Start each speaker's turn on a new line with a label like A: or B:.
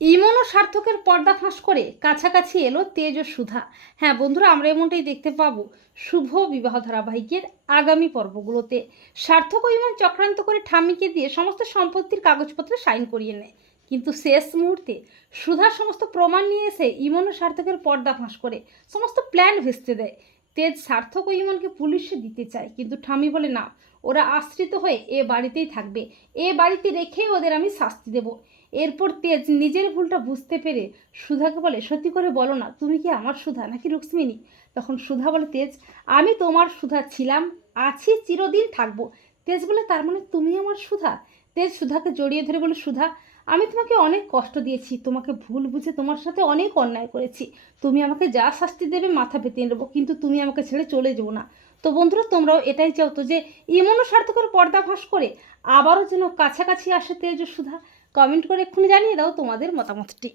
A: ইমন ও সার্থকের পর্দা ফাঁস করে কাছাকাছি এলো তেজ ও সুধা হ্যাঁ বন্ধুরা, আমরা এমনটাই দেখতে পাবো শুভ বিবাহ ধারাবাহিকের আগামী পর্বগুলোতে। সার্থক ও ইমন চক্রান্ত করে ঠাম্মিকে দিয়ে সমস্ত সম্পত্তির কাগজপত্র সাইন করিয়ে নেয়। কিন্তু শেষ মুহূর্তে সুধা সমস্ত প্রমাণ নিয়ে এসে ইমন ও সার্থকের পর্দা ফাঁস করে, সমস্ত প্ল্যান ভেস্তে দেয়। তেজ সার্থক ও ইমনকে পুলিশে দিতে চায়, কিন্তু ঠামি বলে, না, ওরা আশ্রিত হয়ে এ বাড়িতেই থাকবে। এ বাড়িতে রেখেই ওদের আমি শাস্তি দেব। এরপর তেজ নিজের ভুলটা বুঝতে পেরে সুধাকে বলে, সত্যি করে বলো না, তুমি কি আমার সুধা নাকি রুক্মিণী? তখন সুধা বলে, তেজ, আমি তোমার সুধা ছিলাম, আছি চিরদিন থাকব। তেজ বলে, তার মানে তুমি আমার সুধা? তেজ সুধাকে জড়িয়ে ধরে বলে, সুধা আমি তোমাকে অনেক কষ্ট দিয়েছি, তোমাকে ভুল বুঝে তোমার সাথে অনেক অন্যায় করেছি। তুমি আমাকে যা শাস্তি দেবে মাথা পেতে নেব, কিন্তু তুমি আমাকে ছেড়ে চলে যেও না। তো বন্ধুরা, তোমরাও এটাই চাও তো যে ইমনও স্বার্থকর পর্দা ফাঁস করে আবারও যেন কাছাকাছি আসে তেজ সুধা কমেন্ট করে এক্ষুনি জানিয়ে দাও তোমাদের মতামতটি।